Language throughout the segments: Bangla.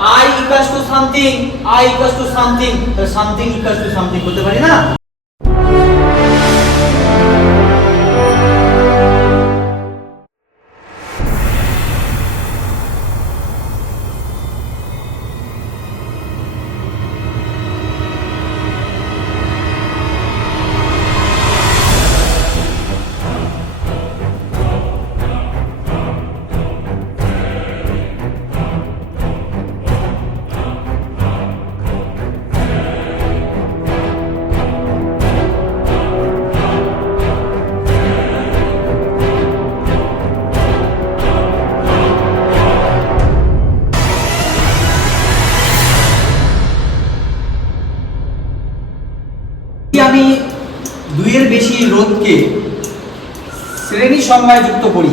I equals to something, I equals to something, তাহলে something equals to something করতে পারি না? আমি দুইয়ের বেশি রোধকে শ্রেণী সংখ্যায় যুক্ত করি,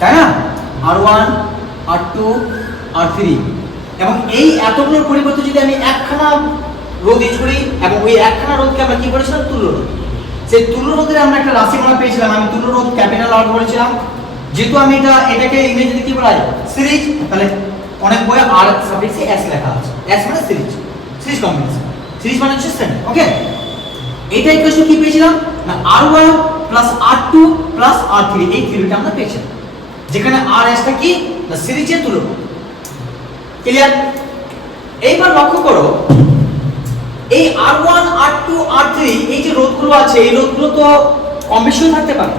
তাই না? R1, R2, R3 এবং এই এতগুলোর পরিবর্তে যদি আমি একখানা রোধ ইউজ করি এবং ওই একখানা রোধকে আমরা কি করেছিলাম? তুল্য রোধ। সেই তুল্য রোধের আমরা একটা রাশিমালা পেয়েছিলাম, আমি তুল্য রোধ ক্যাপিটাল R বলেছিলাম। যেহেতু আমি এটাকে ইংরেজিতে কি বলা যায়? সিরিজ। তাহলে অনেক বইয়ে R সাফিক্সে S লেখা আছে। S মানে সিরিজ, সিরিজ কম্বিনেশন। সিরিজ মানে হচ্ছে শ্রেণী। ওকে, এটা ইকুয়াল টু কি পেয়েছিলাম না R1 plus R2 plus R3, এই থিওরিটা আমরা পেয়েছিলাম, যেখানে RS টা কি না সিরিজের তুলনা। ক্লিয়ার? এইবার লক্ষ্য করো, এই R1 R2 R3 এই যে রোধগুলো আছে, এই রোধগুলো তো কম বেশিও থাকতে পারে।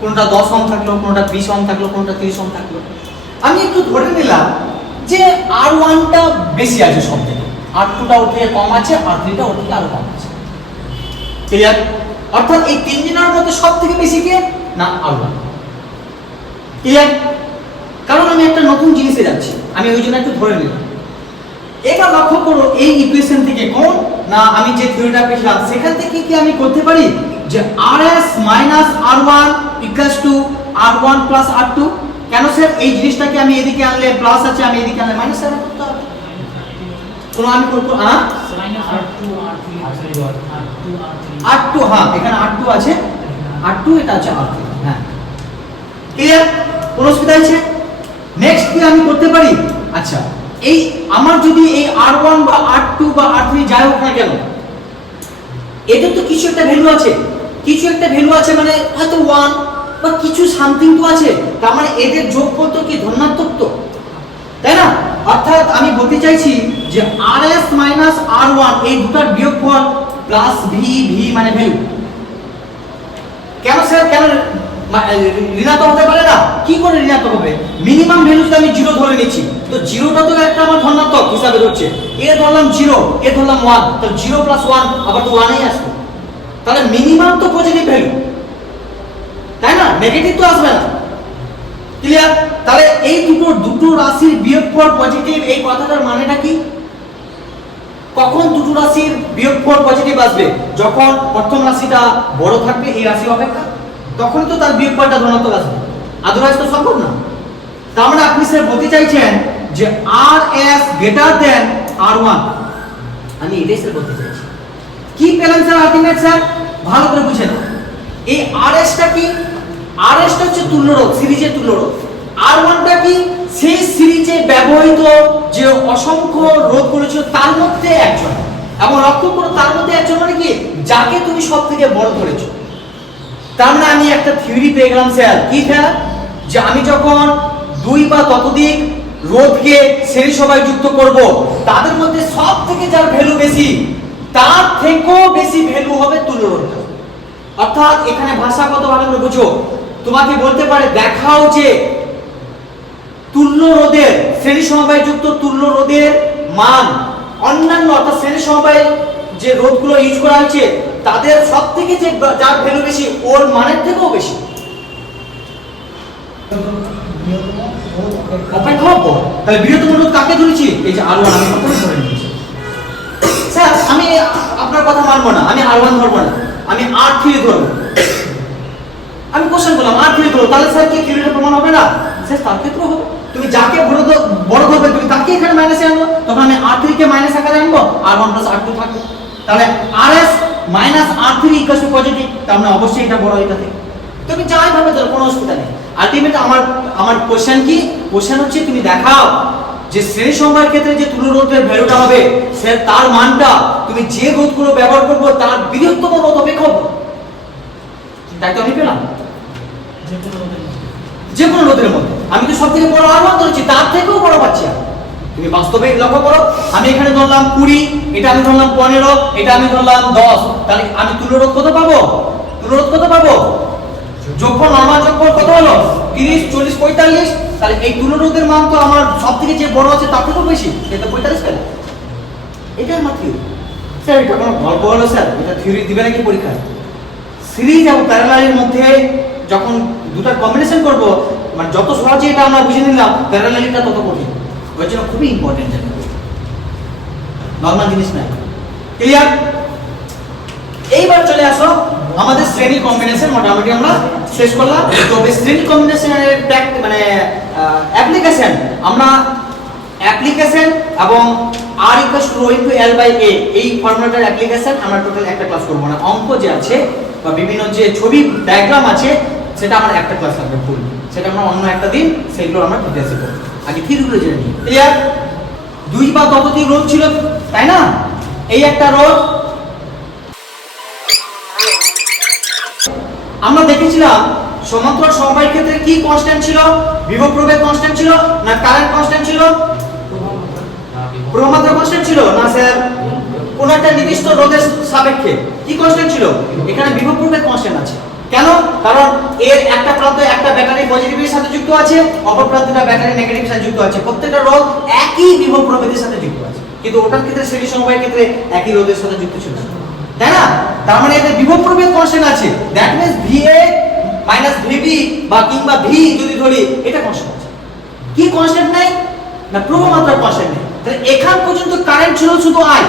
কোনটা 10 ওহম থাকলো, কোনটা 20 ওহম থাকলো, কোনটা 30 ওহম থাকলো। আমি একটু ধরে নিলাম যে R1 টা বেশি আছে সব থেকে, R2 টা ওর থেকে কম আছে, R3 টা ওর থেকে আরো কম আছে। ক্লিয়ার? অর্থাৎ এই তিন জনের মধ্যে সবথেকে বেশি কে না R1। ক্লিয়ার? কারণ আমি একটা নতুন জিনিসে যাচ্ছি, আমি ওই জন্য একটু ধরে নিলাম। এবার লক্ষ্য করো, এই ইকুয়েশন থেকে কোন না আমি যে থিওরিটা পেয়েছিলাম সেখান থেকে কি আমি করতে পারি যে RS minus R1 equals to R1 plus R2। কেন স্যার? এই জিনিসটাকে আমি এদিকে আনলে প্লাস আছে, আমি এদিকে আনলে মাইনাস আছে করতে হবে। কোন আমি করব মাইনাস R2 R2, হ্যাঁ এখানে R2 আছে, R2 এটা আছে R3। হ্যাঁ, ক্লিয়ার? কোন অসুবিধা আছে? নেক্সট কি আমি করতে পারি? আচ্ছা, এই আমার যদি এই R1 বা R2 বা R3 যাই হোক না কেন, এদের তো কিছু একটা ভ্যালু আছে, কিছু একটা ভ্যালু আছে, মানে হয়তো 1 বা কিছু সামথিং তো আছে, তার মানে এদের যোগফল তো কি ধনাত্মক তো, তাই না? অর্থাৎ আমি বলতে চাইছি যে RS মাইনাস R1 এই দুটার বিয়োগফল প্লাস ভি, ভি মানে ভ্যালু। কেন স্যার? কেন ঋণাত্মক হতে পারে না? কি করে ঋণাত্মক হবে? মিনিমাম ভ্যালু যদি আমি 0 ধরে নিচ্ছি, তো 0টা তো একটা আমার ধনাত্মক হিসাবে ধরছে। এ ধরলাম 0, এ ধরলাম 1, তো 0 প্লাস 1 আবার তো 1 এই আসবে। তাহলে মিনিমাম তো পজিটিভ ভ্যালু, তাই না? নেগেটিভ তো আসবে না। ক্লিয়ার? তাহলে এই দুটো রাশির বিয়োগফল পজিটিভ, এই কথাটার মানেটা কি? কখন দুটো রাশির বিয়োগফল পজিটিভ আসবে? যখন প্রথম রাশিটা বড় থাকবে এই রাশি অপেক্ষা, তখন তো তার বিয়োগফলটা ধনাত্মক আসবে, আদারওয়াইজ তো সম্ভব না। তার মানে আপনি স্যার বলতে চাইছেন যে RS গ্রেটার দেন R1, আমি এটাই স্যার বলতে চাইছি। কি পেলেন স্যার আলটিমেট? স্যার ভালো করে বুঝে নাও, এই RS টা কি? RS টা হচ্ছে তুল্য রোধ, সিরিজের তুল্য রোধ। R1 টা কি? সেই সিরিজে ব্যবহৃত যে অসংখ্য রোধগুলো ছিল তার মধ্যে একজন, এবং লক্ষ্য করো তার মধ্যে একজন মানে কি? যাকে তুমি সবথেকে বড় ধরেছো। তার মানে আমি একটা থিওরি পেয়ে গেলাম স্যার। কি স্যার? যে আমি যখন দুই বা ততোধিক রোধকে শ্রেণী সবাই যুক্ত করব, তাদের মধ্যে সবথেকে যার ভ্যালু বেশি, তার থেকেও বেশি ভ্যালু হবে তুল্য রোধটা। অর্থাৎ এখানে ভাষাগত ভাবে আমরা বুঝো, তোমাকে বলতে পারে দেখাও যে তুল্য রোধের শ্রেণী সমবায় যুক্ত তুল্য রোধের মান অন্যান্য অর্থাৎ শ্রেণী সমবায় যে রোধগুলো ইউজ করা হয়েছে তাদের সবথেকে যে যার ভ্যালু বেশি ওর মানের থেকেও বেশি। অপেক্ষা করো, তাহলে বৃহত্তম রোধ কাকে ধরেছি? এই যে R1 আমি কখনোই ধরে নিয়েছি। স্যার আমি আপনার কথা মানবো না, আমি R1 ধরবো না, আমি R3 ধরবো। আমি কোশ্চেন করলাম R3 ধরবো, তাহলে স্যার কি থিওরিটা প্রমাণ হবে না? স্যার তার ক্ষেত্রেও হবে। তুমি যাকে বড় ধরবে তুমি তাকে এখানে মাইনাসে আনবো, তখন আমি R3 কে মাইনাস আকারে আনবো, R1 প্লাস R2 থাকবে। তাহলে RS minus R3 equal to positive, তার মানে অবশ্যই এটা বড় এটা থেকে। তুমি যাই ভাবে ধরো, কোনো অসুবিধা নেই। আলটিমেট আমার কোশ্চেন কি? কোশ্চেন হচ্ছে তুমি দেখাও যে শ্রেণী সমবায়ের ক্ষেত্রে যে তুল্যরোধের ভ্যালুটা হবে স্যার তার মানটা তুমি যে রোধগুলো ব্যবহার করবো তার বৃহত্তম রোধ অপেক্ষক, তাই তো আমি পেলাম যে কোনো রোধের মধ্যে। আমি তো সব থেকে বড় R1 ধরেছি, তার থেকেও বড় পাচ্ছি। তুমি বাস্তবে লক্ষ্য করো, আমি এখানে ধরলাম 20, এটা আমি ধরলাম 15, এটা আমি ধরলাম 10, তাহলে আমি তুল্যরোধ কত পাবো? তুল্যরোধ কত পাবো? যোগফল নরমাল যোগফল কত হলো? 30 40 45। তাহলে এই তুল্যরোধের মান তো আমার সবথেকে যে বড় আছে তার থেকেও বেশি, এটা 45 পেল। এটা আমার থিওরি স্যার, এটা কোনো গল্প হলো স্যার? এটা থিওরি দিবে নাকি পরীক্ষায়? সিরিজ এবং প্যারালালের মধ্যে যখন দুটো কম্বিনেশন করব, মানে যত সহজে এটা আমরা বুঝে নিলাম, প্যারালালিটা তত কঠিন। ওই জন্য খুবই ইম্পর্টেন্ট, জানি নরমাল জিনিস নাই। ক্লিয়ার? এইবার চলে আসো আমাদের শ্রেণী কম্বিনেশন, মোটামুটি আমরা শেষ করলাম। তবে শ্রেণী কম্বিনেশনের মানে অ্যাপ্লিকেশন, আমরা অ্যাপ্লিকেশন এবং r = ρ × l/a এই ফর্মুলাটার অ্যাপ্লিকেশন আমরা টোটাল একটা ক্লাস করব না। অঙ্ক যে আছে বা বিভিন্ন যে ছবি ডায়াগ্রাম আছে সেটা আমার একটা ক্লাস লাগবে ফুল, সেটা আমরা অন্য একটা দিন সেগুলো আমরা ডিটেইলসে করব। আগে থিওরিগুলো জেনে নিই। ক্লিয়ার? দুই বা ততোধিক রোধ ছিল, তাই না? এই একটা রোধ আমরা দেখেছিলাম সমান্তরাল সমবায়ের ক্ষেত্রে কি কনস্ট্যান্ট ছিল? বিভব প্রভেদ কনস্ট্যান্ট ছিল না কারেন্ট কনস্ট্যান্ট ছিল? প্রবাহমাত্রা কনস্ট্যান্ট ছিল না স্যার? কোন একটা নির্দিষ্ট রোধের সাপেক্ষে কি কনস্ট্যান্ট ছিল? এখানে বিভব প্রভেদ কনস্ট্যান্ট আছে। কেন? কারণ এর একটা প্রান্ত একটা ব্যাটারি পজিটিভের সাথে যুক্ত আছে, অপর প্রান্তটা ব্যাটারি নেগেটিভের সাথে যুক্ত আছে। প্রত্যেকটা রোধ একই বিভব প্রভেদের সাথে যুক্ত আছে, কিন্তু ওটার ক্ষেত্রে শ্রেণী সমবায়ের ক্ষেত্রে একই রোধের সাথে যুক্ত ছিল, তাই না? তার মানে এতে বিভব প্রভেদ কনস্ট্যান্ট আছে। দ্যাট মিন্স VA - VB বা কিংবা V যদি ধরি, এটা কনস্ট্যান্ট আছে। কি কনস্ট্যান্ট নাই? না প্রবাহমাত্রা কনস্ট্যান্ট নেই। তাহলে এখান পর্যন্ত কারেন্ট ছিল শুধু I।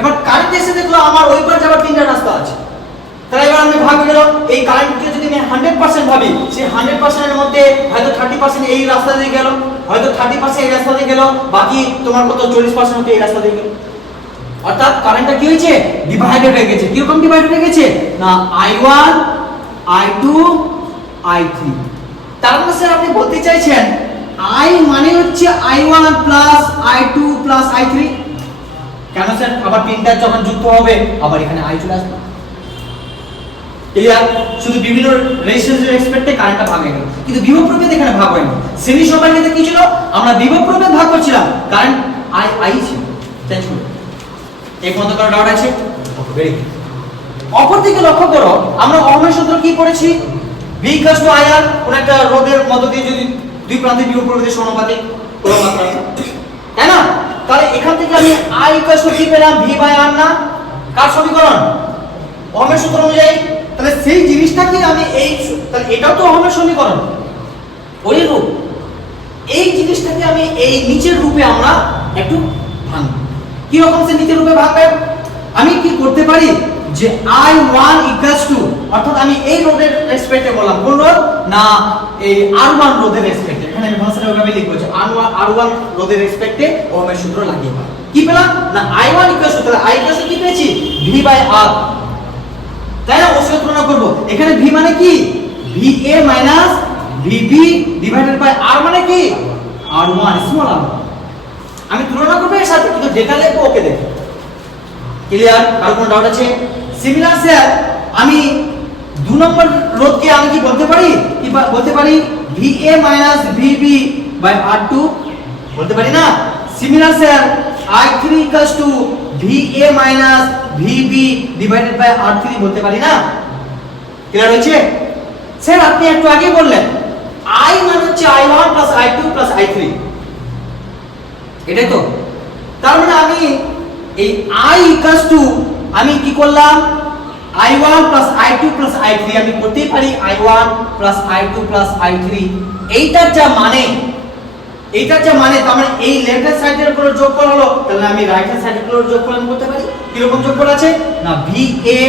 এবার কারেন্ট এসে দেখলো আমার ওই পার যাবার তিনটা রাস্তা আছে। তাহলে এবার আমি ভাগ গেল এই কারেন্টকে যদি আমি 100% ভাবি, সেই 100% এর মধ্যে হয়তো 30% এই রাস্তা দিয়ে গেল, হয়তো 30% এই রাস্তা দিয়ে গেল, বাকি তোমার কত 40% হতে এই রাস্তা দিয়ে গেল। অর্থাৎ কারেন্টটা কি হয়েছে? ডিভাইডেড হয়ে গেছে। কি রকম ডিভাইডেড হয়ে গেছে? না I1 I2 I3। তার মানে স্যার আপনি বলতে চাইছেন I মানে হচ্ছে I1 + I2 + I3? কেন স্যার? আবার তিনটা যখন যুক্ত হবে আবার এখানে I চলে আসবে। ক্লিয়ার? শুধু বিভিন্ন রেজিস্ট্যান্সের রেসপেক্টে কারেন্টটা ভাগ হয়ে গেল, কিন্তু বিভব প্রভেদ এখানে ভাগ হয়নি। শ্রেণী সমবায়ের ক্ষেত্রে কি ছিল? আমরা বিভব প্রভেদ ভাগ করছিলাম, কারেন্ট I ছিল। চেঞ্জ করব। এই পর্যন্ত কারো ডাউট আছে? Very good. অপরদিকে লক্ষ্য করো, আমরা ওহমের সূত্র কি পড়েছি? V = IR। কোন একটা রোধের মধ্য দিয়ে যদি দুই প্রান্তের বিভব প্রভেদের সমানুপাতিক প্রবাহমাত্রা, তাই না? তাহলে এখান থেকে আমি I = কি পেলাম? V/R না? কার সমীকরণ? ওহমের সূত্র অনুযায়ী। তাহলে সেই জিনিসটা কি আমি এই, তাহলে এটাও তো ওহমের সমীকরণ, ওই রূপ। এই জিনিসটাকে আমি এই নিচের রূপে আমরা একটু ভাঙব। কি রকম সে নিচের রূপে ভাঙবে? আমি কি করতে পারি যে I1 = অর্থাৎ আমি এই রোধের রেসপেক্টে বললাম, কোন রোধ? না এই R1 রোধের রেসপেক্টে। এখানে আমি ভাষাটা ওইভাবে লিখব যে R1 রোধের রেসপেক্টে ওহমের সূত্র লাগিয়ে পাই। কি পেলাম? না I1 = তাহলে I = কি পেয়েছি? V/R। তাই না? ওর সাথে তুলনা করব। এখানে V মানে কি? VA - VB / R মানে কি? R1 small r। আমি তুলনা করব এর সাথে, কিন্তু ডেটা লিখব ওকে দেখে। ক্লিয়ার? আর কোনো ডাউট আছে? সিমিলার স্যার, আমি 2 নম্বর রোধকে আমি কি বলতে পারি? কি বলতে পারি? VA - VB / R2 বলতে পারি না? Similar sir, I3 = VA - VB / R3 বলতে পারি না? ক্লিয়ার হয়েছে? স্যার আপনি একটু আগে বললেন I মানে হচ্ছে I1 + I2 + I3, এটাই তো? তার মানে আমি এই I = আমি কি করলাম? I1 + I2 + I3 আমি করতেই পারি I1 + I2 + I3। এইটার যা মানে, তার মানে এই লেফট হ্যান্ড সাইডের উপর যোগফল হলো, তাহলে আমি রাইট হ্যান্ড সাইডের উপর যোগফল করতে পারি। কি রকম যোগফল আছে? না VA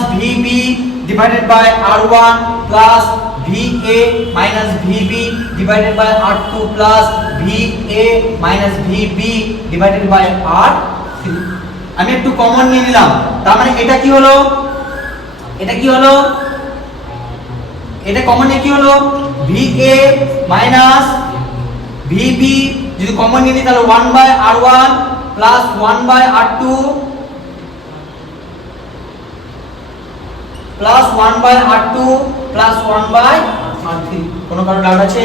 - VB / R1 + VA - VB / R2 + VA - VB / R3। আমি একটু কমন নিয়ে নিলাম, তার মানে এটা কি হলো? এটা কি হলো? এটা কমন নিয়ে কি হলো? VA - VB যদি কমন নিয়ে নিই তাহলে 1/r1 plus 1/r2 plus 1/r2 plus 1/r3। কোনো কারো ডাউট আছে?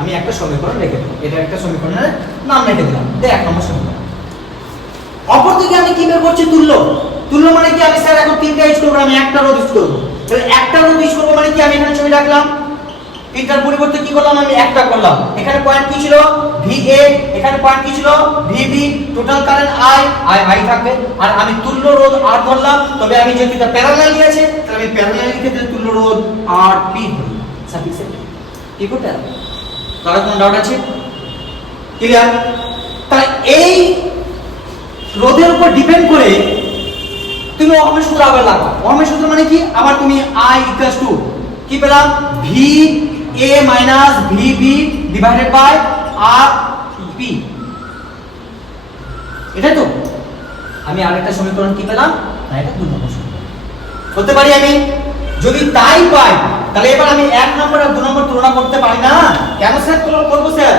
আমি একটা সমীকরণ রেখে দেব, এটা একটা সমীকরণের নাম রেখে দিলাম, এটা এক নম্বর সমীকরণ। অপরদিকে আমি কি বের করছি? তুল্য। তুল্য মানে কি? আমি স্যার এখন তিনটা ইউজ করব, আমি একটা রোধ ইউজ করব। তাহলে একটা রোধ ইউজ করব মানে কি? আমি এখানে ছবি রাখলাম, তিনটার পরিবর্তে কি করলাম? আমি একটা করলাম। এখানে পয়েন্ট কি ছিল? VA, এখানে পয়েন্ট কি ছিল? VB। টোটাল কারেন্ট I থাকবে, আর আমি তুল্য রোধ R ধরলাম। তবে আমি যেহেতু এটা প্যারালালি আছে, তাহলে আমি প্যারালালি ক্ষেত্রে তুল্য রোধ RP ধরলাম। সাফিক্সেন্ট কি করতে হবে? কারো কোনো ডাউট আছে? ক্লিয়ার? তাহলে এই রোধের উপর ডিপেন্ড করে তুমি ওহমের সূত্র আবার লাগাও। ওহমের সূত্র মানে কি? আবার তুমি I কি পেলাম? VA minus VB divided by RP। এটাই তো। আমি আরেকটা সমীকরণ কি পেলাম? না, এটা 2 নম্বর সমীকরণ বলতে পারি আমি। যদি তাই পাই তাহলে এবার আমি 1 নম্বর আর 2 নম্বর তুলনা করতে পারি না। কেন স্যার তুলনা করব sir?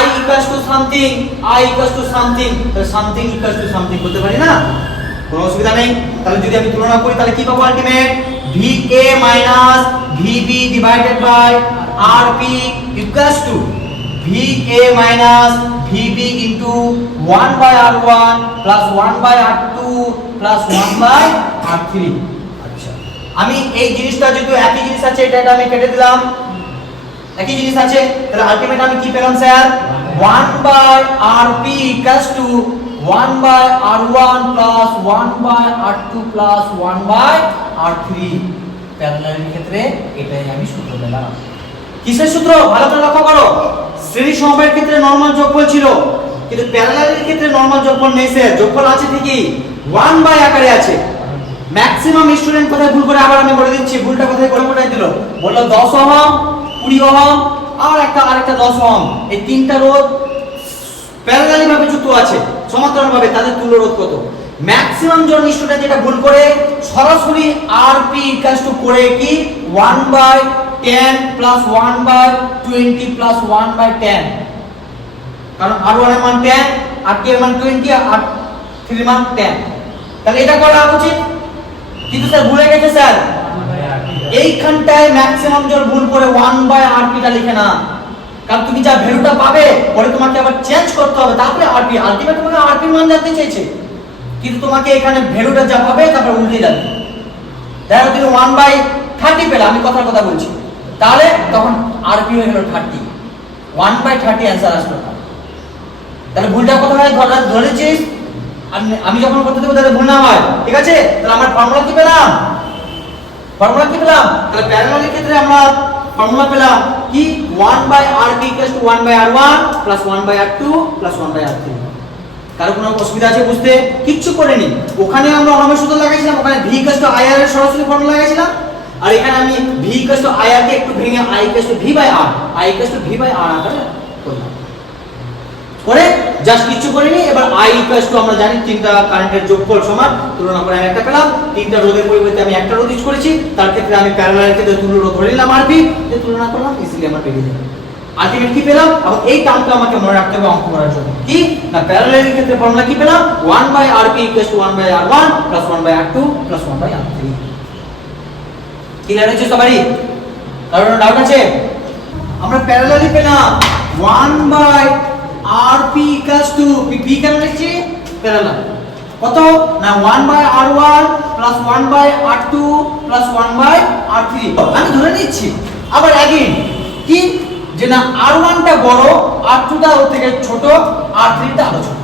I something, I something, তাহলে সামথিং সামথিং করতে পারি না? কোনো অসুবিধা নেই। তাহলে যদি আমি তুলনা করি তাহলে কি পাবো? Ultimate VA minus VB divided by RP equals to VA minus VB into 1/r1 plus 1/r2 plus 1/r3। আচ্ছা, আমি এই জিনিসটা যেহেতু একই জিনিস আছে, এটা আমি কেটে দিলাম, একই জিনিস আছে, তাহলে আলটিমেট আমি কি পেলাম sir? 1/rp equals to 1/r1 plus 1/r2 plus 1/r3। প্যারালালের ক্ষেত্রে এটাই আমি সূত্র পেলাম। কিসের সূত্র? ভালো করে লক্ষ্য করো। শ্রেণী সমবায়ের ক্ষেত্রে নরমাল যোগফল ছিল, কিন্তু প্যারালালের ক্ষেত্রে নরমাল যোগফল নেই স্যার। যোগফল আছে ঠিকই, 1 আকারে আছে। ম্যাক্সিমাম স্টুডেন্ট কোথায় ভুল করে আবার আমি বলে দিচ্ছি, ভুলটা কোথায় করে কোথায় দিল? বললো 10 ওহম, 20 ওহম আর আরেকটা 10 ওহম, এই তিনটা রোধ প্যারালালি ভাবে যুক্ত আছে, সমান্তরালভাবে। তাদের তুল্য রোধ কত? ম্যাক্সিমাম জন স্টুডেন্ট যেটা ভুল করে সরাসরি RP ইকুয়ালস টু করে কি 1/10 প্লাস 1/20 প্লাস 1/10, কারণ R1 এর মান 10, RP এর মান 20 আর R3 এর মান 10। তাহলে এটা করা উচিত, কিন্তু স্যার ভুলে গেছে স্যার। এইখানটায় ম্যাক্সিমাম জন ভুল করে 1/RP টা লিখে না, কারণ তুমি যা ভ্যালুটা পাবে পরে তোমাকে আবার চেঞ্জ করতে হবে, তারপরে RP। আলটিমেট তোমাকে RP এর মান জানতে চাইছে, কিন্তু তোমাকে এখানে ভ্যালুটা যা পাবে তারপর উল্টে যাবে। দেখো তুমি 1/30 পেলে, আমি কথার কথা বলছি, তাহলে তখন RP হয়ে গেল 30, 1/30 অ্যান্সার আসলো। তাহলে ভুলটা কোথায় ধরেছিস? আমি যখন করতে দেবো তাহলে ভুল না হয়, ঠিক আছে? তাহলে আমার ফর্মুলা কি পেলাম? তাহলে প্যারালালের ক্ষেত্রে আমরা ফর্মুলা পেলাম কি? 1/RP = 1/R1 plus 1/R2 plus 1/R3। কারো কোনো অসুবিধা আছে বুঝতে? কিচ্ছু করেনি। ওখানে আমরা ওহমের সূত্র লাগাইছিলাম, ওখানে V = IR এর সরাসরি ফর্মুলা লাগাইছিলাম, আর এখানে আমি V = IR কে একটু ভেঙে I = V/R, I = V/R আকারে করলাম। করে জাস্ট কিছু করিনি। এবার I = আমরা জানি তিনটা কারেন্টের যোগফল সমান, তুলনা করে আমি একটা পেলাম। তিনটা রোধের পরিবর্তে আমি একটা রোধ ইউজ করেছি, তার ক্ষেত্রে আমি প্যারালালের ক্ষেত্রে তুল্য রোধ ধরে নিলাম RP, যে তুলনা করলাম, ইজিলি আমার বেরিয়ে যাবে। আলটিমেট কি পেলাম? এবং এই টার্মটা আমাকে মনে রাখতে হবে অঙ্ক করার জন্য। কি না, প্যারালালের ক্ষেত্রে ফর্মুলা কি পেলাম? 1/RP = 1/R1 plus 1/R2 plus 1/R3। Clear হচ্ছে সবারই? কারণ ডাউট আছে? আমরা প্যারালালি পেলাম 1/RP = P কেন লিখছি? প্যারালাল কত না 1/R1 plus 1/R2 plus 1/R3। আমি ধরে নিচ্ছি আবার अगेन কি যে না R1 টা বড়, R2 টা ওর থেকে ছোট, R3 টা আরো ছোট।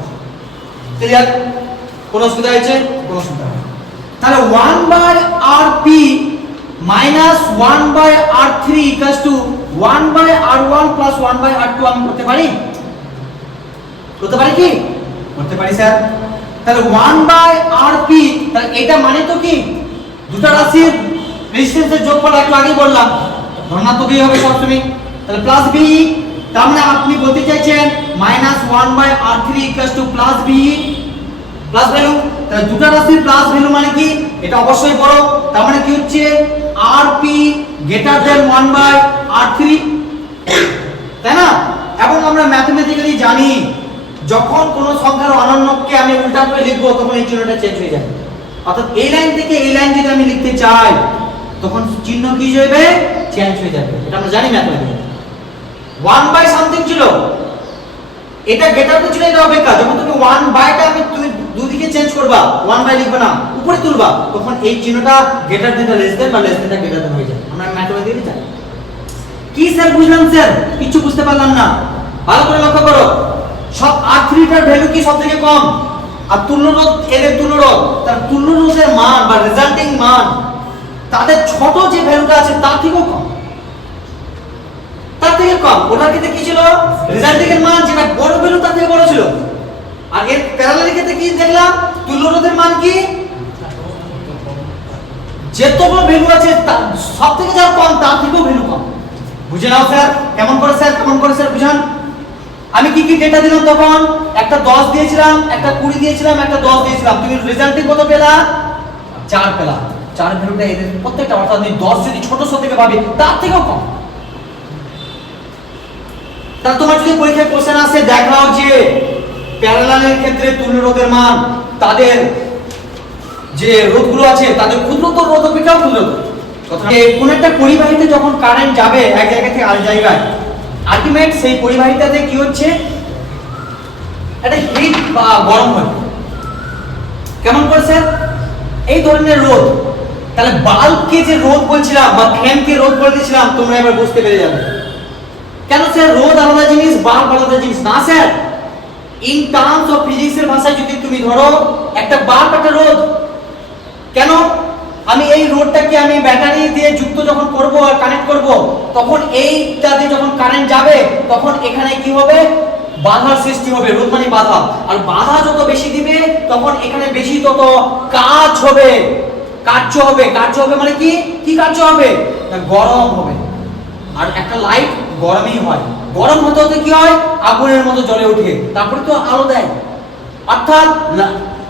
ক্লিয়ার? কোন অসুবিধা আছে? কোন অসুবিধা নেই। তাহলে 1/RP minus 1/R3 = 1/R1 plus 1/R2 আমি করতে পারি? করতে পারি কি? করতে পারি স্যার। তাহলে 1/RP, তাহলে এটা মানে তো কি দুটো রাশির রেজিস্ট্যান্সের যোগফল একটু আগেই বললাম, ধনাত্মকই হবে সবসময়। তাহলে প্লাস B, তার মানে আপনি বলতে চাইছেন -1/R3 = plus B plus value. তাহলে দুটো রাশির প্লাস ভ্যালু মানে কি? এটা অবশ্যই বড়, তার মানে কি হচ্ছে RP > 1/R3, তাই না? এবং আমরা ম্যাথমেটিক্যালি জানি যখন কোনো সংখ্যার অনন্যকে আমি উল্টা করে লিখবো তখন এই চিহ্নটা চেঞ্জ হয়ে যাবে। অর্থাৎ এই লাইন থেকে এই লাইন যদি আমি লিখতে চাই তখন চিহ্ন কি হয়ে যাবে, চেঞ্জ হয়ে যাবে। এটা আমরা জানি ম্যাথমেটিক্যালি। 1 বাই সামথিং ছিল, এটা গেটার তো ছিল, এটা অপেক্ষা যখন তুমি 1 বাইটা আমি তুমি দুদিকে চেঞ্জ করবা, 1 বাই লিখবে না, উপরে তুলবা, তখন এই চিহ্নটা গেটার দিনটা লেস দেন বা লেস দিনটা গেটার দেন হয়ে যায়। আমরা ম্যাথমেটিক্যালি জানি। কি স্যার বুঝলাম স্যার, কিছু বুঝতে পারলাম না। ভালো করে লক্ষ্য করো, সব R3টার ভ্যালু কি সবথেকে কম, আর তুল্যরোধ এদের তুল্যরোধ, তার তুল্যরোধের মান বা রেজাল্টিং মান তাদের ছোট যে ভ্যালুটা আছে তার থেকেও কম, তার থেকে কম। ওটার ক্ষেত্রে কি ছিল, রেজাল্টিং এর মান যেটা বড় ভ্যালু তার থেকে বড় ছিল। আর এর প্যারালালের ক্ষেত্রে কি দেখলাম, তুল্যরোধের মান কি যেতগুলো ভ্যালু আছে সবথেকে যা কম তার থেকেও ভ্যালু কম। বুঝে নাও স্যার, কেমন করে স্যার, কেমন করে স্যার বুঝান। আমি কি কি ডেটা দিলাম তখন, একটা 10 দিয়েছিলাম, একটা 20 দিয়েছিলাম, একটা 10 দিয়েছিলাম, তুমি রেজাল্টে কত পেলা, 4 পেলা। 4 ভ্যালুটা এদের প্রত্যেকটা, অর্থাৎ আমি 10 যদি ছোট ছোট থেকে ভাবি তার থেকেও কম। তাহলে তোমার যদি পরীক্ষায় কোশ্চেন আসে দেখাও যে প্যারালালের ক্ষেত্রে তুল্যরোধের মান তাদের যে রোধগুলো আছে তাদের ক্ষুদ্রতর রোধ অপেক্ষাও ক্ষুদ্রতর। কোন একটা পরিবাহীতে যখন কারেন্ট যাবে এক জায়গা থেকে আরেক জায়গায়, আলটিমেট সেই পরিবাহীটাতে কি হচ্ছে, একটা হিট বা গরম হয়। কেমন করে স্যার, এই ধরনের রোধ। তাহলে বাল্বকে যে রোধ বলছিলাম বা ফ্যানকে রোধ বলে দিয়েছিলাম, তোমরা এবার বুঝতে পেরে যাবে কেন স্যার রোধ আলাদা জিনিস, বাল্ব আলাদা জিনিস না স্যার। ইন টার্মস অফ ফিজিক্সের ভাষায় যদি তুমি ধরো একটা বাল্ব একটা রোধ, কেন আমি এই রোডটাকে আমি ব্যাটারি দিয়ে যুক্ত যখন করব আর কানেক্ট করব, তখন এইটা দিয়ে যখন কারেন্ট যাবে তখন এখানে কি হবে, বাধার সৃষ্টি হবে। রোধ মানে বাধা, আর বাধা যত বেশি দিবে তখন এখানে বেশি তত কাজ হবে। কার্য হবে, কার্য হবে মানে কি কি কার্য হবে, গরম হবে। আর একটা লাইট গরমই হয়, গরম হতে হতে কি হয়, আগুনের মতো জ্বলে ওঠে, তারপরে তো আলো দেয়। অর্থাৎ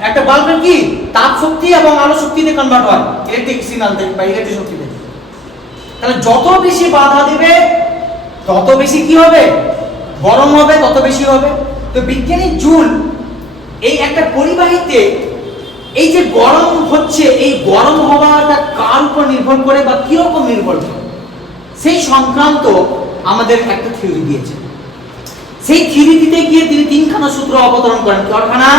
একটা বাল্বের কি তাপ শক্তি এবং আলো শক্তিতে কনভার্ট হয়, ইলেকট্রিক সিগন্যাল দেয় বা ইলেকট্রিক শক্তি দেয়। তাহলে যত বেশি বাধা দিবে তত বেশি কি হবে, গরম হবে, তত বেশি হবে। তো বিজ্ঞানী জুল এই একটা পরিবাহীতে এই যে গরম হচ্ছে, এই গরম হওয়াটা কার উপর নির্ভর করে বা কি রকম নির্ভর করে সেই সংক্রান্ত আমাদের একটা থিওরি দিয়েছে। সেই থিওরিতে গিয়ে তিনি তিনখানা সূত্র অবতরণ করেন। কয়খানা,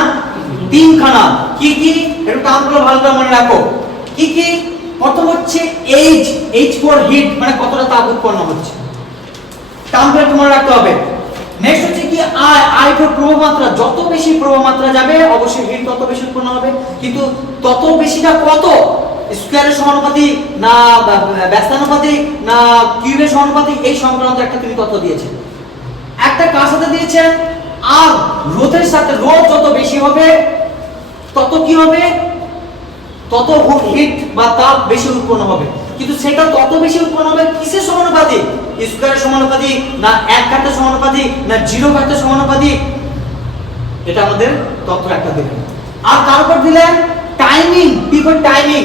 তিনখানা। কি কি একটু নামগুলো ভালো করে মনে রাখো। কি কি, প্রথম হচ্ছে এইচ, এইচ ফর হিট, মানে কতটা তাপ উৎপন্ন হচ্ছে, টার্মটা তোমার রাখতে হবে। নেক্সট হচ্ছে কি আই, আই ফর প্রবাহ মাত্রা, যত বেশি প্রবাহ মাত্রা যাবে অবশ্যই হিট তত বেশি উৎপন্ন হবে, কিন্তু তত বেশিটা কত, স্কয়ারের সমানুপাতিক না ব্যস্তানুপাতিক না কিউবের সমানুপাতিক, এই সংক্রান্ত একটা তিনি তথ্য দিয়েছেন। একটা কার সাথে দিয়েছেন, আর রোধের সাথে, রোধ যত বেশি হবে তত কি হবে, তত হিট বা তাপ বেশি উৎপন্ন হবে। কিন্তু সেটা তত বেশি উৎপন্ন হবে কিসের সমানুপাতিক, স্কয়ারের সমানুপাতিক না এক ঘাতের সমানুপাতিক না জিরো ঘাতের সমানুপাতিক, এটা আমাদের তথ্য একটা দিলেন। আর তারপর দিলেন টাইমিং, কি ফর টাইমিং,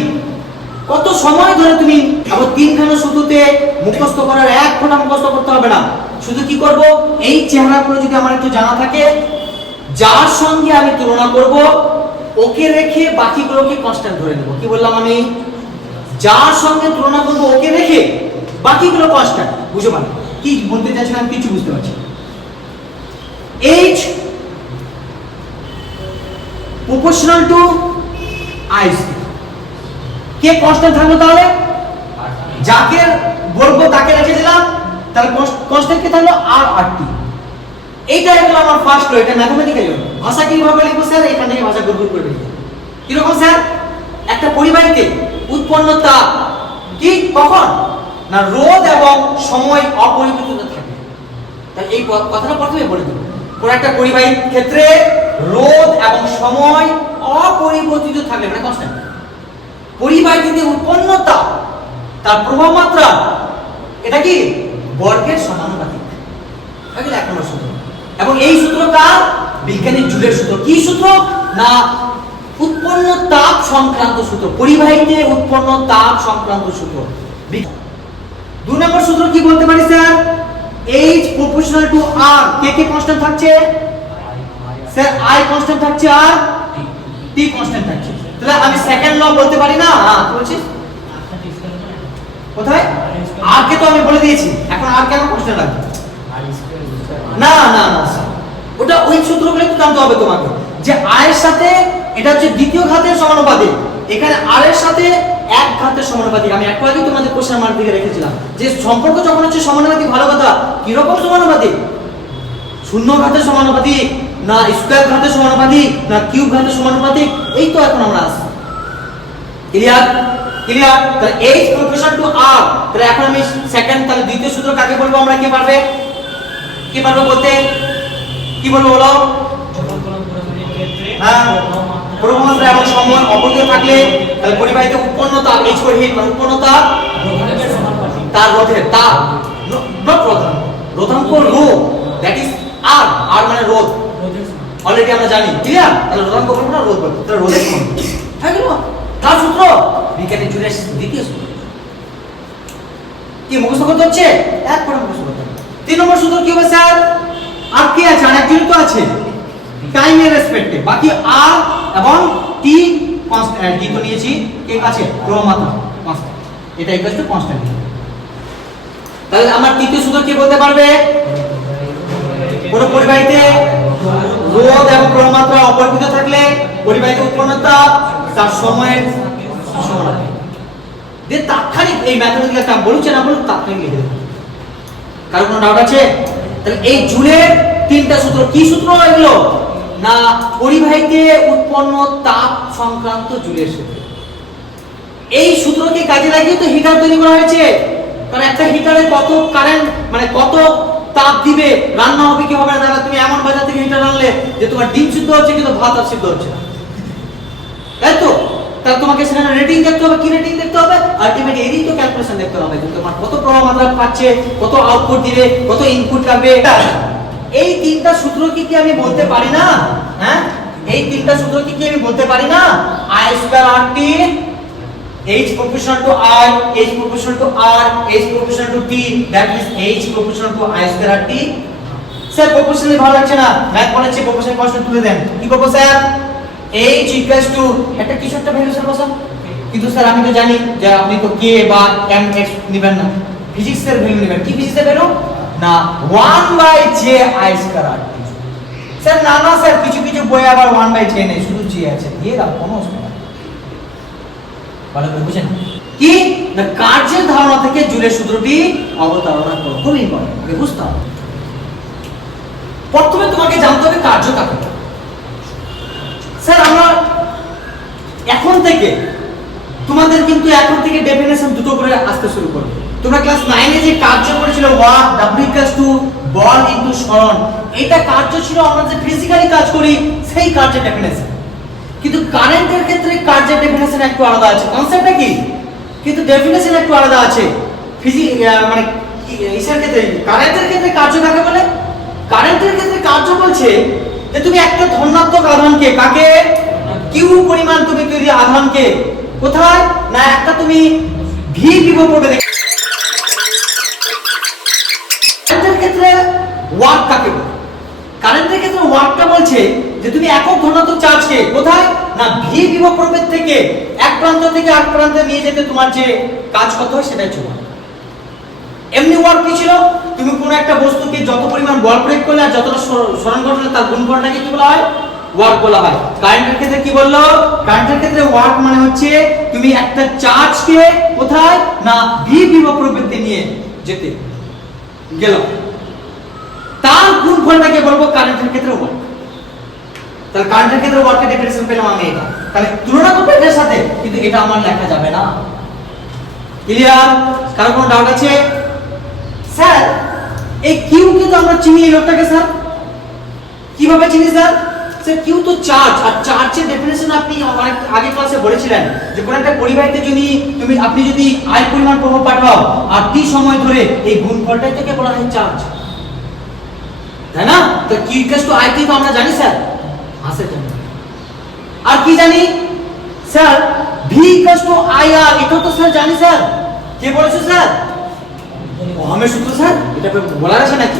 কত সময় ধরে তুমি, আবার তিনখানা সূত্রতে মুখস্থ করার এক ফোঁটা মুখস্থ করতে হবে না, শুধু কি করব, এই চেহারাগুলো যদি আমার একটু জানা থাকে, যার সঙ্গে আমি তুলনা করব ওকে রেখে বাকিগুলোকে কনস্ট্যান্ট ধরে নেব। কি বললাম আমি, যার সঙ্গে তুলনা করব ওকে রেখে বাকিগুলো কনস্ট্যান্ট। বুঝো মানে কি বলতে চাইছিলাম, কিছু বুঝতে পারছি। H proportional to I, K constant থাকলো, তাহলে যাকে বলবো তাকে রেখে দিলাম, তাহলে কনস্ট্যান্ট কে থাকলো R/T। এইটা হলো আমার ফার্স্ট লো, এটা ম্যাথমেটিক্যাল। ভাষা কিভাবে লিখবো স্যার, এখান থেকে ভাষা গুড়গুড় করে লিখবো। কি রকম স্যার, একটা পরিবাহীতে উৎপন্ন তাপ কি কখন না, রোধ এবং সময় অপরিবর্তিত থাকে। তাহলে এই কথাটা প্রথমে বলে দেব, কোন একটা পরিবাহীর ক্ষেত্রে রোধ এবং সময় অপরিবর্তিত থাকলে মানে কনস্ট্যান্ট, পরিবাহীতে উৎপন্ন তাপ তার প্রবাহ মাত্রা এটা কি বর্গের সমানুপাতিক। এক নম্বর সূত্র, এবং এই সূত্রটা বিজ্ঞানী জুলের সূত্র। কি সূত্র না, উৎপন্ন তাপ সংক্রান্ত সূত্র, পরিবাহীতে উৎপন্ন তাপ সংক্রান্ত সূত্র। দুই নম্বর সূত্র কি বলতে পারি sir, H proportional to R K K constant থাকছে স্যার I কনস্ট্যান্ট থাকছে আর T কনস্ট্যান্ট থাকছে তাহলে আমি সেকেন্ড ল বলতে পারি না হ্যাঁ বলছিস কোথায় R কে তো আমি বলে দিয়েছি এখন R কেন কনস্ট্যান্ট রাখবো না না না ওটা ওই সূত্রগুলো একটু জানতে হবে তোমাকে যে R এর সাথে এটা হচ্ছে দ্বিতীয় ঘাতের সমানুপাতিক এখানে R এর সাথে এক ঘাতের সমানুপাতিক আমি একটু আগে তোমাদের কোশ্চেন মার্ক দিকে রেখেছিলাম যে সম্পর্ক যখন হচ্ছে সমানুপাতিক ভালো কথা কি রকম সমানুপাতিক শূন্য ঘাতের সমানুপাতিক না স্কয়ার ঘাতের সমানুপাতিক না কিউব ঘাতের সমানুপাতিক এই তো এখন আমরা আসছি ক্লিয়ার ক্লিয়ার তাহলে h প্রপোর্শনাল টু r তাহলে এখন আমি সেকেন্ড তাহলে দ্বিতীয় সূত্র কাকে বলবো আমরা কি পারবে বলতে কি বলবো বলো হ্যাঁ প্রবণতা এবং সময় অপরিত থাকলে তাহলে পরিবাহিত উৎপন্ন তাপ h for heat মানে উৎপন্ন তাপ তার রোধের তাপ নট রোধাঙ্ক রো দ্যাট ইজ r মানে রোধ অলরেডি আমরা জানি ক্লিয়ার তাহলে রোধাঙ্ক বলবো না রোধ বলবো তাহলে রোধের সমান হ্যাঁ গেল তার সূত্র বিজ্ঞানের জুড়ে দ্বিতীয় সূত্র কি মুখস্থ করতে হচ্ছে এক পড়া মুখস্থ করতে হবে 3 নম্বর সূত্র কি হবে স্যার আর কি আছে আরেকজন তো আছে টাইমের রেসপেক্টে বাকি r এবং t কনস্ট্যান্ট t তো নিয়েছি কে আছে ক্রমমাত্রা কনস্ট্যান্ট এটা ইকুয়াল টু কনস্ট্যান্ট তাহলে আমার তৃতীয় সূত্র কি বলতে পারবে কোন পরিবাহিতে রোধ এবং ক্রমমাত্রা অপরিবর্তিত থাকলে পরিবাহিত উৎপন্ন তাপ তার সময়ের সমানুপাতিক যে তাৎক্ষণিক এই ম্যাথমেটিক্যাল টার্ম বলছে না বলুন তাৎক্ষণিক লিখে দেব কারণ কোনো ডাউট আছে তাহলে এই জুলের তিনটা সূত্র কি সূত্র এগুলো না পরিবাহিতে উৎপন্ন তাপ সংক্রান্ত জুলের সূত্র এই সূত্রকে কাজে লাগিয়ে তো হিটার তৈরি করা হয়েছে কারণ একটা হিটারে কত কারেন্ট মানে কত তাপ দিবে রান্না হবে কি হবে না তুমি এমন বাজার থেকে হিটার আনলে যে তোমার ডিম সিদ্ধ হচ্ছে কিন্তু ভাত আর সিদ্ধ হচ্ছে না তাই তো তাহলে তোমাকে সেখানে রেটিং দেখতে হবে কি রেটিং দেখতে হবে আলটিমেট এরই তো ক্যালকুলেশন দেখতে হবে যে তোমার কত প্রবাহ মাত্রা পাচ্ছে কত আউটপুট দিবে কত ইনপুট লাগবে এই তিনটা সূত্র কি আমি বলতে পারি না হ্যাঁ এই তিনটা সূত্র কি আমি বলতে পারি না I square RT H proportional to R H proportional to R H proportional to T that is H proportional to I square RT sir proportionally ভালো লাগছে না ম্যাথ বলেছে প্রপোর্শনাল কনস্ট্যান্ট তুলে দেন কি করব স্যার H equals to একটা কিছু একটা ভ্যালু স্যার বসা কিন্তু স্যার আমি তো জানি যে আপনি তো k বা mx নেবেন না ফিজিক্সের ভ্যালু নেবেন কি ফিজিক্সের ভ্যালু না 1/j I square RT sir না না স্যার কিছু কিছু বইয়ে আবার 1/j নেই শুধু j আছে দিয়ে দাও কোনো সমস্যা ভালো করে বুঝেন কি না কার্যের ধারণা থেকে জুলের সূত্রটি অবতারণা করো খুব ইম্পর্টেন্ট আগে বুঝতে হবে প্রথমে তোমাকে জানতে হবে কার্য কাকে স্যার আমরা এখন থেকে তোমাদের কিন্তু এখন থেকে ডেফিনেশন দুটো করে আসতে শুরু করবে তোমরা ক্লাস 9 এ যে কার্য করেছিল ওয়ার্ক w বল ইনটু সরণ এটা কার্য ছিল আমরা যে ফিজিক্যালি কাজ করি সেই কার্যের ডেফিনেশন কিন্তু কারেন্টের ক্ষেত্রে কার্যের ডেফিনেশন একটু আলাদা আছে কনসেপ্টটা কি কিন্তু ডেফিনেশন একটু আলাদা আছে মানে ইসের ক্ষেত্রে কারেন্টের ক্ষেত্রে কার্য কাকে বলে কারেন্টের ক্ষেত্রে কার্য বলছে যে তুমি একটা ধনাত্মক আধানকে কাকে কিউ পরিমাণ তুমি তৈরি আধানকে কোথায় না একটা তুমি ভি বিভব করবে কারেন্টের ক্ষেত্রে ওয়াট কাকে বলে কারেন্টের ক্ষেত্রে ওয়াটটা বলছে যে তুমি একক ধনাত্মক চার্জকে কোথায় না ভি বিভব প্রভেদ থেকে এক প্রান্ত থেকে আরেক প্রান্তে নিয়ে যেতে তোমার যে কাজ করতে হয় সেটাই ছিল এমনি ওয়াট কি ছিল তুমি কোন একটা বস্তুকে যত পরিমাণ বল প্রয়োগ করলে আর যতটা সরণ করলে তার গুণফলটাকে কি বলা হয় ওয়াট বলা হয় কারেন্টের ক্ষেত্রে কি বললো কারেন্টের ক্ষেত্রে ওয়াট মানে হচ্ছে তুমি একটা চার্জকে কোথায় না ভি বিভব প্রবৃত্তি নিয়ে যেতে গেল তার গুণফলটাকে বলবো কারেন্টের ক্ষেত্রে ওয়াট তাহলে কারেন্টের ক্ষেত্রে ওয়াটের ডেফিনিশন পেলাম আমি এটা তাহলে তুলনা করব এর সাথে কিন্তু এটা আমার লেখা যাবে না ক্লিয়ার কারো কোনো ডাউট আছে স্যার এই কিউ কে তো আমরা চিনি এই লোকটাকে স্যার কিভাবে চিনি স্যার স্যার কিউ তো চার্জ আর চার্জের ডেফিনিশন আপনি অনেক আগে ক্লাসে বলেছিলেন যে কোন একটা পরিবাহিতে যদি আপনি যদি I পরিমাণ প্রবাহ পাঠাও আর t সময় ধরে এই গুণফলটাই থেকে বলা হয় চার্জ তাই না তো q = I তো আমরা জানি স্যার আসে জানি আর কি জানি স্যার v = IR এটা তো স্যার জানি স্যার কে বলেছে স্যার অহমের সূত্র স্যার এটা বলার আছে নাকি?